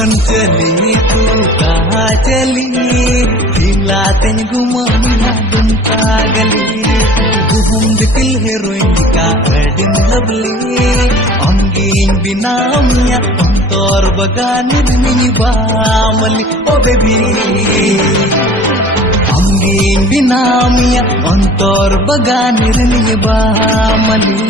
मन चली तू कहाँ चली दिला तेन घुमामिया दुमका गली घुम दिल हेरोइन का अडिन लवली अंगीन बिना मिया अंतोर बगान निर्मी बामली ओ बेबी अंगीन बिना मिया अंतोर बगान निर्मी बामली